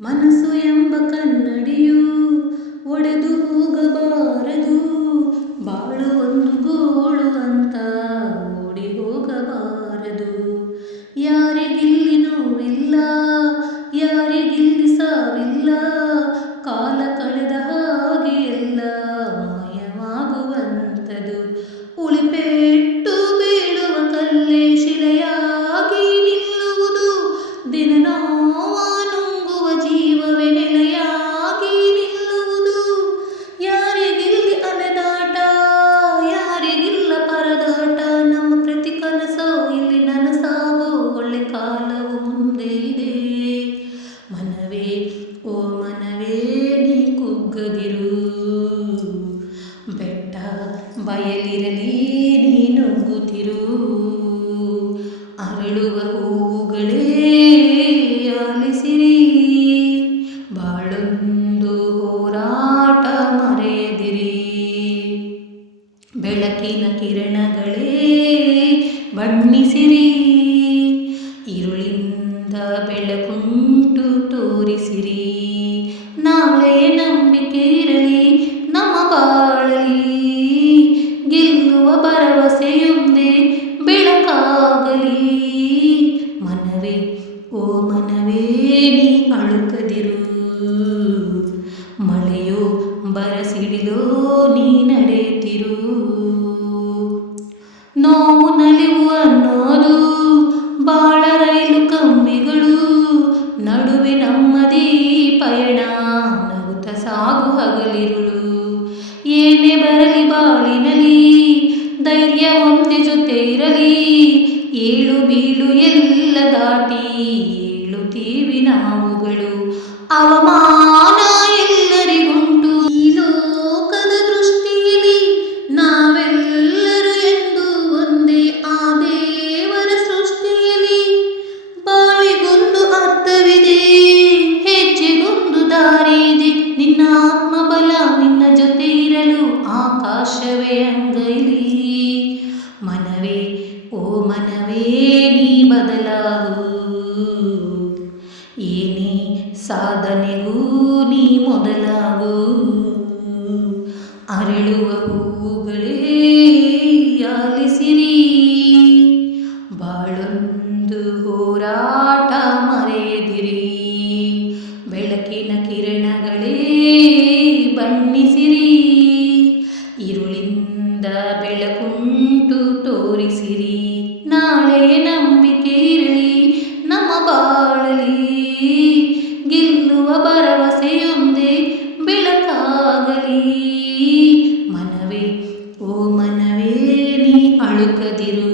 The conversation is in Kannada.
ಮನಸ್ಸು ಎಂಬ ಕನ್ನಡಿಯು ಒಡೆದು ಹೋಗಬಾರದು, ಬಾಳು ಒಂದು ಗೋಳು ಅಂತ ಓಡಿ ಹೋಗಬಾರದು. ಯಾರಿಗಿಲ್ಲಿ ನೋವಿಲ್ಲ, ಯಾರಿಗಿಲ್ಲಿ ಸಾವಿಲ್ಲ, ಕಾಲ ಕಳೆದ ಹಾಗೆ ಎಲ್ಲ ಮಾಯವಾಗುವಂಥದು. ಉಳಿಪೆಟ್ಟು ಬೀಳುವ ಕಲ್ಲೇ ಶಿಲೆಯಾಗಿ ನಿಲ್ಲುವುದು, ದಿನ ನೋವ ನುಂಗುವ ಜೀವವೇ ನೆಲೆಯಾಗಿ ನಿಲ್ಲುವುದು. ಯಾರಿಗಿಲ್ಲಿ ಅಲೆದಾಟ, ಯಾರಿಗಿಲ್ಲ ಪರದಾಟ, ನಮ್ಮ ಪ್ರತಿ ಕನಸೋ ಇಲ್ಲಿ ನನಸಾಗೋ ಒಳ್ಳೆ ಕಾಲವು ಮುಂದೆ ಇದೆ. ಮನವೇ ಓ ಮನವೇ ನೀ ಕುಗ್ಗದಿರು, ಬೆಟ್ಟ ಬಯಲಿರಲಿ ನೀ ನುಗ್ಗುತ್ತಿರು. ಅರಳುವ ಹೂಗಳೇ ಆಲಿಸಿರಿ, ಬಾಳೊಂದು ಹೋರಾಟ ಮರೆಯದಿರಿ. ಬೆಳಕಿನ ಕಿರಣಗಳೇ ಬಣ್ಣಿಸಿರಿ, ഇരുಳಿಂದ ಬೆಳಕುಂಟು ತೋರಿಸಿರಿ. ನಾಳೆ ನಂಬಿಕೆ ಇರಲಿ ನಮ್ಮ ಬಾಳಲಿ, ಗೆಲ್ಲುವ ಭರವಸೆಯೊಂದೇ ಬೆಳಕಾಗಲಿ. ಮನವೇ ಓ ಮನವೇ ನೀ ಅಳುಕದಿರು, ಮಳೆಯೋ ಬರಸಿಡಿಲೋ ನೀ ನಡೆಯುತ್ತಿರು. ನೋವು ನಲಿವು ಅನ್ನೋದು ಬಾಳ ರೈಲು ಕಂಬಿಗಳು, ನಡುವೆ ನಮ್ಮದೇ ಪಯಣ, ನಗುತ್ತ ಸಾಗು ಹಗಲಿರುಳು. ಏನೇ ಬರಲಿ ಬಾಳಿನಲಿ, ಧೈರ್ಯ ಒಂದೇ ಜೊತೆ ಇರಲಿ. ಏಳು ಬೀಳು ಎಲ್ಲ ದಾಟಿ ಏಳುತ್ತೀವಿ ನಾವುಗಳು. ಅವಮಾನ ಎಲ್ಲರಿಗುಂಟು ಈ ಲೋಕದ ದೃಷ್ಟಿಯಲ್ಲಿ, ನಾವೆಲ್ಲರೂ ಎಂದು ಒಂದೇ ಆ ದೇವರ ಸೃಷ್ಟಿಯಲ್ಲಿ. ಬಾಳಿಗೊಂದು ಅರ್ಥವಿದೆ, ಹೆಜ್ಜೆಗೊಂದು ದಾರಿ ಇದೆ, ನಿನ್ನ ಆತ್ಮಬಲ ನಿನ್ನ ಜೊತೆ ಇರಲು ಆಕಾಶವೇ ಅಂಗೈಲಿ. ಮನವೇ ಓ ಮನವೇ ನೀ ಬದಲಾಗು, ಏನೇ ಸಾಧನೆಗೂ ನೀ ಮೊದಲಾಗು. ಅರಳುವ ಹೂಗಳೇ ಆಲಿಸಿರಿ, ಬಾಳೊಂದು ಹೋರಾಟ ಮರೆಯದಿರಿ. ಬೆಳಕಿನ ಕಿರಣಗಳೇ ಬಣ್ಣಿಸಿರಿ, ഇരുಳಿಂದ ಬೆಳಕುಂಟು ತೋರಿಸಿರಿ. ನಾಳೆ ನಂಬಿಕೆ ಇರಲಿ ನಮ್ಮ ಬಾಳಲಿ, ಗೆಲ್ಲುವ ಭರವಸೆಯೊಂದೇ ಬೆಳಕಾಗಲಿ. ಮನವೇ ಓ ಮನವೇ ನೀ ಅಳುಕದಿರು.